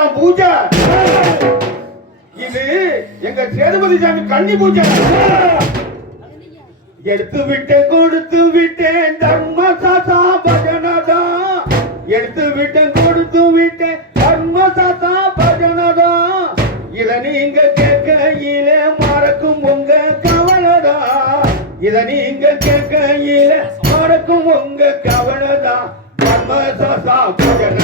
தான் பூஜை. இது எங்க சேதுபதி சாமி கன்னி பூஜை. எடுத்து விட்டு கொடுத்து விட்டேன் தர்ம சாசா பஜனதா. எடுத்து விட்டு கொடுத்து விட்டேன் தர்ம சாசா பஜனதா. இத நீங்க கேட்கையில மறக்கும் உங்க கவலதா. இத நீங்க கேட்கையில மறக்கும் உங்க கவலதா. தர்ம சாசா பஜன.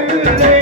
Amen.